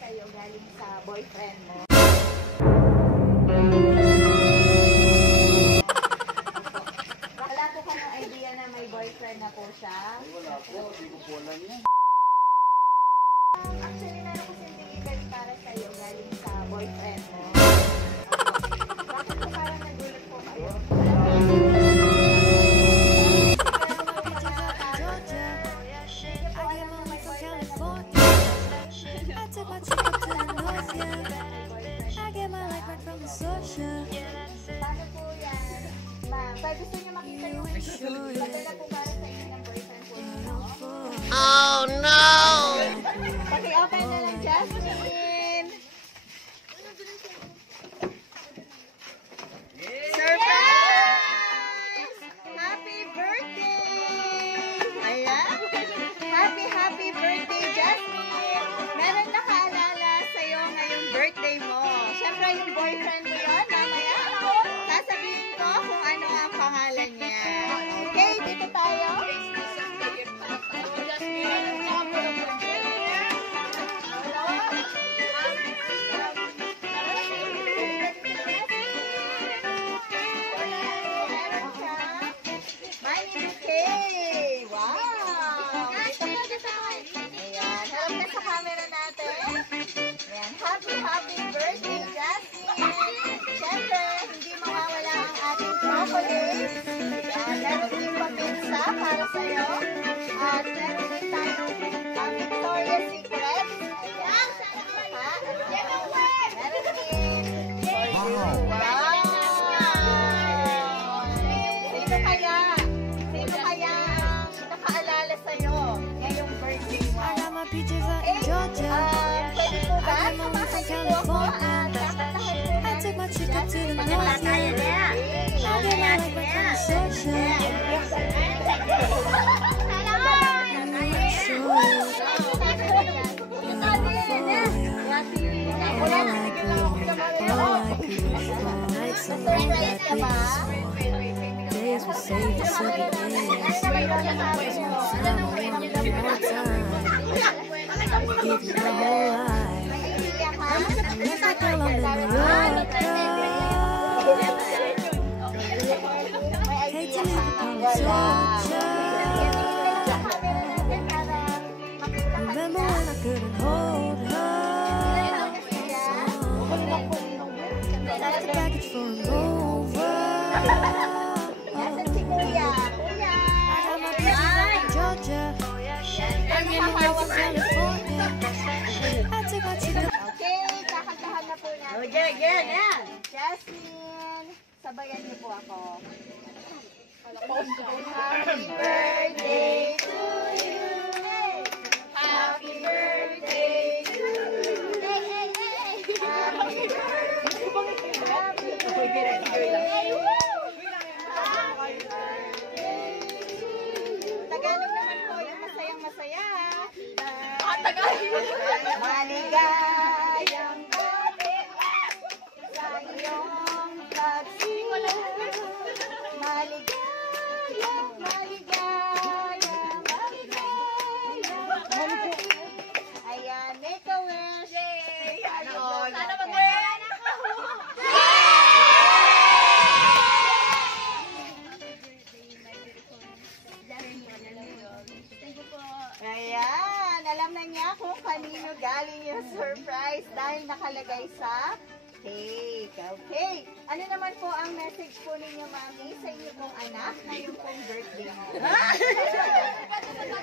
sa'yo galing sa boyfriend mo. Wala po ka ng idea na may boyfriend na po siya? Ay, wala po. Hindi ko po alam yan. Actually, meron ko sinibigay para sa'yo galing sa boyfriend mo. Bakit po parang nagulat po kayo? Paano po yan? Ma'am, pag gusto niyo makita yung padala po para sa inyo ng boyfriend po niyo. Oh no! Paki-open na lang, Jasmine! Surprise! Happy birthday! Ayan! Happy birthday, Jasmine! Meron nakaalala sa'yo ngayong birthday mo. Siyempre, yung boyfriend mo yun, mamaya. Sasabihin ko kung ano ang pangalan niya. Okay, dito tayo. Happy birthday, Jasmine! Siyempre, hindi mawawala ang ating chocolate. Meron din pa pizza para sa'yo. At meron din tayong Victoria's Secret. Ayan. Meron din for you. Wow! Sino kaya ang nakaalala sa'yo ngayong birthday mo? Pwede po ba? Samahan niyo po at kakantahan po natin. Tayo na yan. Surprise ka ba? Nasaan si Kuya? Kuya! Okay, kakantahan na po natin. Jasmine, sabayan niyo po ako. Happy birthday to you. Happy birthday to you. Happy birthday. Tagalog naman po yung masayang-masaya. Maligayang gabi sa iyong pagsimulan. Maligayang ayan, make a wish. Sana mag-wish. Ayan, alam na niya kung kanino galing yung surprise dahil nakalagay sa cake. Okay. Ano naman po ang message po ninyo, Mami, sa inyo pong anak na yung pong birthday mo?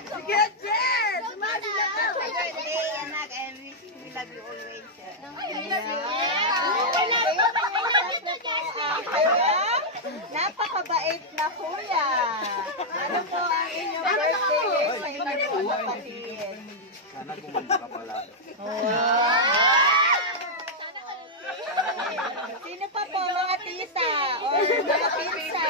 Sige, Jess! Happy birthday, anak, and we love you always. Napakabait na kuya. Ano po ang inyong birthday wish sa inyong kapatid? Sana gumanda ka pala. Sino pa po mga tita or mga pinsa?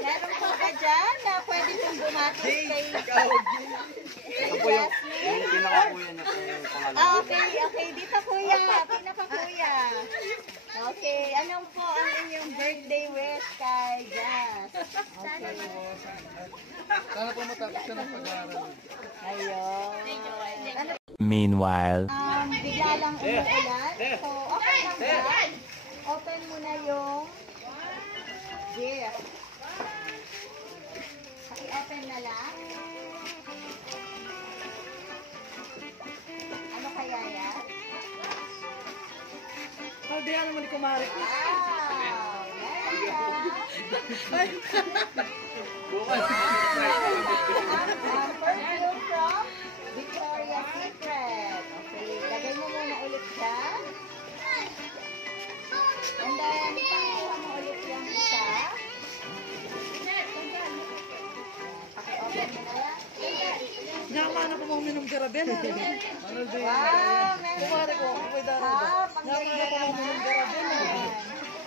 Meron po ba dyan na pwede pong bumatis kay Jasmine? Yung pinakakuya niya po yung pangalan. Okay. Dito kuya. Pinaka-kuya. Okay. Anong po ang inyong birthday wish kay Jas? Okay. Sana po matapos siya ng pag-aaral. Ayun. Meanwhile. bigla lang umuulan. So, okay lang ba? Open mo na yung gift. I-open na lang. Ano kaya yan? Hindi yan naman ni Kumari. Wow! Meron ka. Bukas. Ang perfume from Victoria's Secret. Okay, lagay mo muna ulit dyan. And then, pakuha mo ulit yung isa. Paki-open mo na yan. Nyama na po mga minom garabel. Wow, meron Kumari ko, may daraw. pang-ganda naman.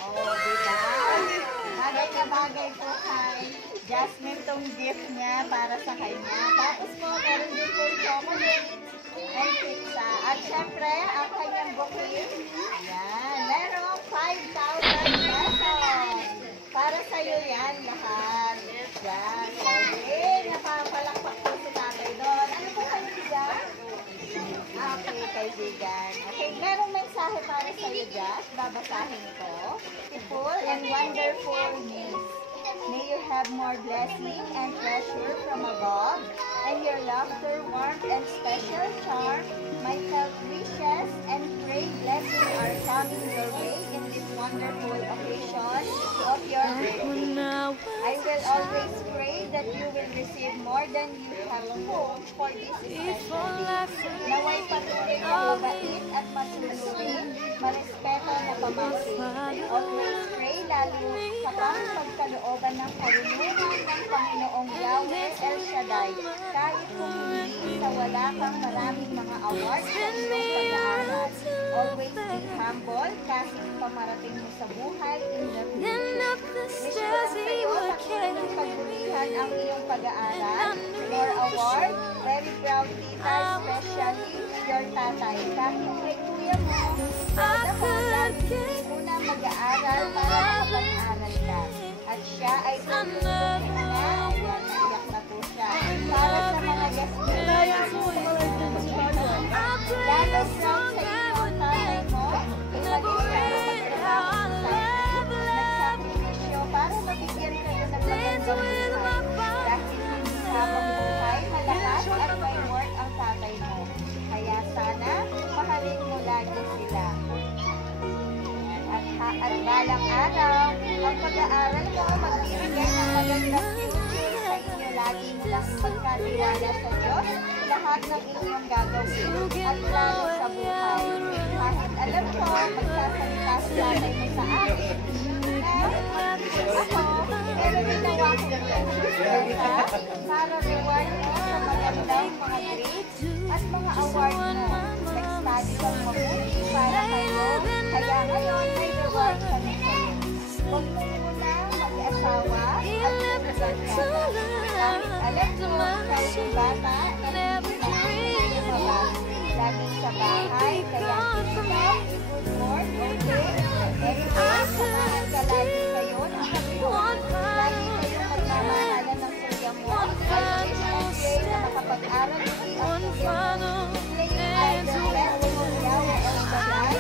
Oh, diba? Bagay na bagay po kay Jasmine tong gift niya para sa kanya. Tapos po, meron din po chocolate and pizza. At syempre, ang kanyang bouquet. Ayan, merong 5,000 pesos. Para sa'yo yan lahat. Yan. Okay, napapalakpak po si tatay doon. Ano po kaibigan? Okay, kaibigan. Okay, merong mensahe para sa'yo, Josh. Babasahin ko. Beautiful and wonderful niece. May you have more blessing and treasure from above, and your laughter, warmth, and special charm might help wishes and pray blessings are coming your way in this wonderful occasion of your birthday. I will always pray that you will receive more than you have hoped for this special day. Naway patuloy na mabait at masunurin, marespeto na pamangkin. Always pray lalo sa pagkalooban ng karunungan ng Panginoong Yahweh El Shaddai. Kahit kung hindi sa wala kang maraming mga awards sa iyong pag-aaral. Always be humble kahit pamarating mo sa buhay in the future. Wish ko lang sa iyo patuloy ng pagbutihan ang iyong pag-aaral. More award, very proud tita, especially your tatay. Kahit kay kuya mo, proud ako dahil hindi mo na mag-aaral para makapag-aaral ka. At siya ay tutulong mo na, ayan, naiyak na po siya. Para sa mga guest lalo proud sa iyong tatay mo, ipag-isang magtrabaho sa nagsakripisyo para mabigyan kayo ng magandang buhay. Dahil hindi habang buhay, malakas at may work ang tatay mo. Kaya sana, mahalin mo lagi sila. At balang araw, ang pag-aaral mo magbibigay ng magandang future sa inyo. Lagi nilang magkatiwala sa Diyos, lahat ng inyong gagawin at lalo sa buhay. Kahit alam ko, magsasalita si tatay mo sa akin, ako, meron din nawa akong para reward mo sa magandang mga grades at mga award mo. Nag-study kang mabuti para kayo, kaya ngayon may reward kami sa'yo. Huwag mo muna mag-asawa at mag-asawa ka. Kahit alam mo, kahit yung bata, hindi na lumabas. Laging sa bahay, kaya ikaw, good Lord, okay? Anyway, samahan ka lagi kayo ng Panginoon. Lagi kayong magmamahalan ng kuya mo. At wish and pray na makapag-aral ulit ang kuya mo. Playing by the blessing of Yahweh El Shaddai.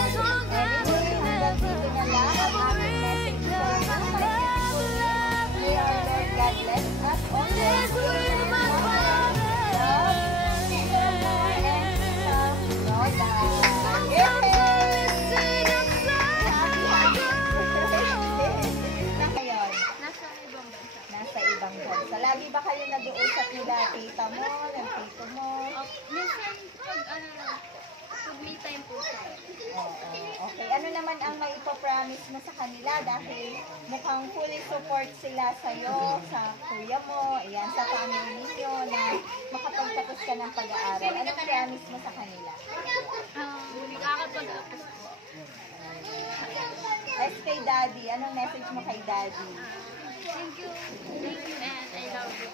Anyway, hanggang dito na lang ang aming message sa mga kaibigan. May our Lord God bless us always. Love, Tita Roda. Yay! Nasa ibang bansa. Lagi ba kayo nag-uusap nila tita mo, ng tito mo? Minsan, pag may time po siya. Oo, okay. Ano naman ang maipapromise mo sa kanila dahil mukhang fully support sila sa'yo, sa kuya mo, ayan, sa family niyo na makapagtapos ka ng pag-aaral. Anong promise mo sa kanila? Nakakapag-apos po. As kay daddy, anong message mo kay daddy? Thank you and I love you.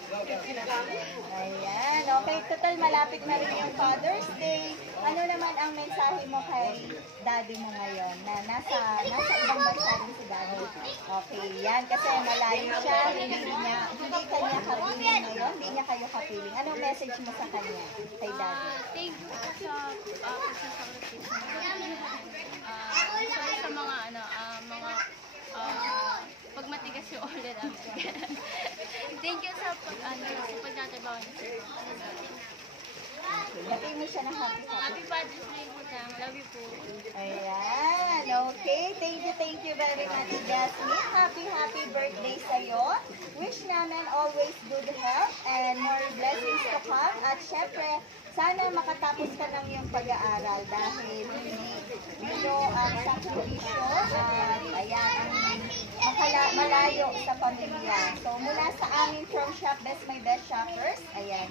Ayan, okay. Total, malapit na rin yung Father's Day. Ano naman ang mensahe mo kay daddy mo ngayon na nasa ibang bansa rin si daddy? Okay, yan. Kasi malayo siya, hindi kanya kapiling ngayon, hindi niya kayo kapiling. Anong message mo sa kanya, kay daddy? Thank you po sa yung ulit namin. Thank you sa pagtatabaw niyo. Lagay mo siya ng happy. Happy Father's Day po, Tang. Love you po. Ayan, okay. Thank you very much, Jasmine. Happy birthday sa'yo. Wish namin always good health and more blessings to come. At syempre, sana makatapos ka ng iyong pag-aaral dahil dito ang sakripisyo at ayan, malayo sa pamilya. So, mula sa amin from Shop Best My Best Shoppers, ayan,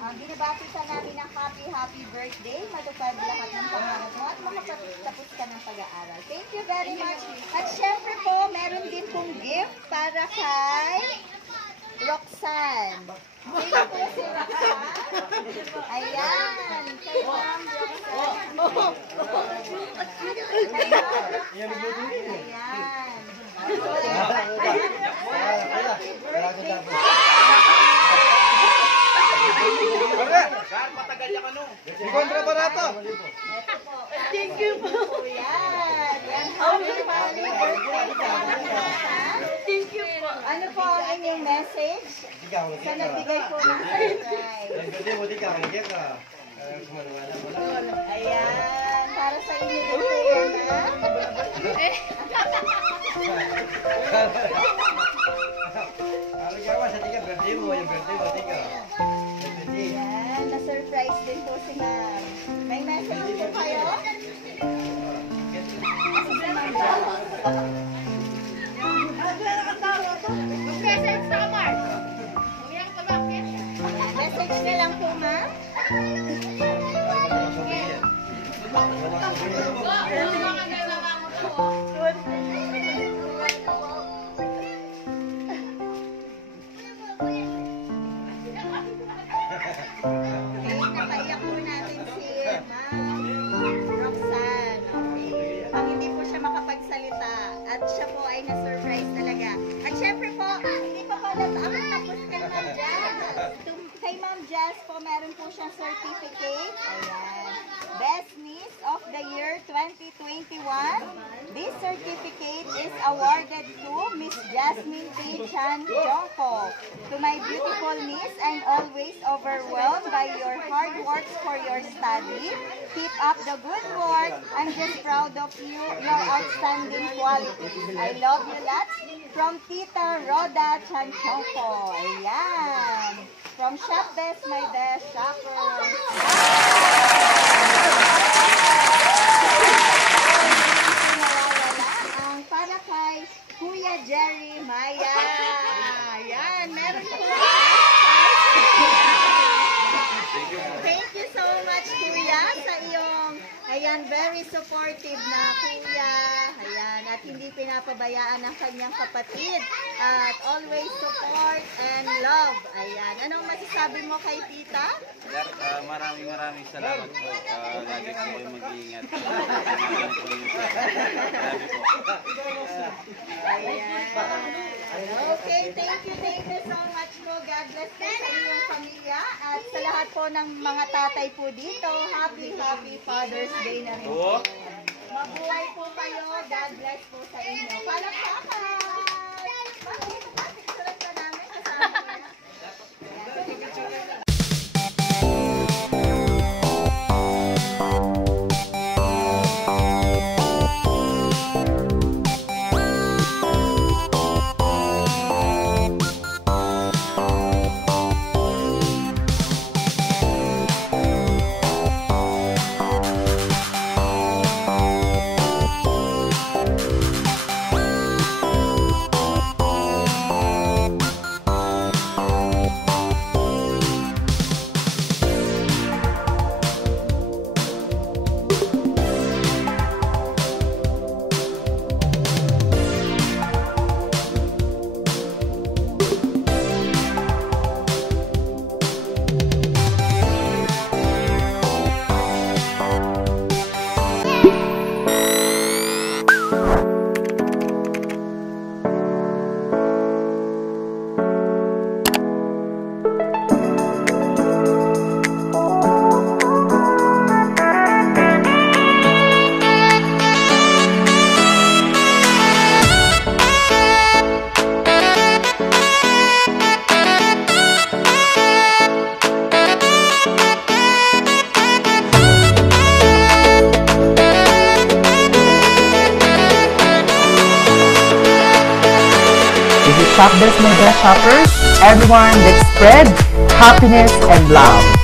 binabati ka namin ng happy birthday. Matupad lahat ng pangarap mo at makapagtapos ka ng pag-aaral. Thank you very much. At syempre po, meron din pong gift para kay Roxanne. Sino po si Roxanne? Ayan, kay Ma'am Roxanne. Ayan. Happy birthday. Matagal yan ano. Di kontra barato. Thank you po. Yan. Happy birthday. Thank you po. Ano po ang inyong message sa nagbigay po ng surprise? Ayan. Para sa inyo din po yan, ha? Ayan. Na-surprise din po si ma'am. May message po kayo? Message sa Mars. Umiyak ka ba? Message na lang po, ma'am. Okay, napaiyak po natin si Ma'am Roxanne. Okay. Pag hindi po siya makapagsalita at siya po ay na-surprise talaga. At syempre po, hindi pa pala tapos kay Ma'am Jazz. Kay Ma'am Jazz po, meron po siyang certificate. Ayan. Best Niece of the Year 2021. This certificate is awarded to Miss Jasmine T. Chan Jongko. To my beautiful niece, I'm always overwhelmed by your hard work for your study. Keep up the good work. I'm just proud of you, your outstanding qualities. I love you lots. From Tita Rhoda Chan Jongko. Ayan. From Shop Best My Best Shoppers. Ang para kay Kuya Jerry Maya. Ayan, meron po. Thank you so much, Kuya, sa iyong, ayan, very supportive na Kuya. Ayan, at hindi pinapabayaan ng kanyang kapatid. At always support and love. Ayan, anong masasabi mo kay Tita? Maraming salamat po. Lagi po kayo mag-iingat. Ayan. Okay, thank you so much po. God bless po sa inyong pamilya. At sa lahat po ng mga tatay po dito, happy Father's Day na rin po. Mabuhay po kayo. God bless po sa inyo. Palakpakan! Bakit? Sulat ka namin kasama niya. Shop Best My Best Shoppers, everyone that spread happiness and love.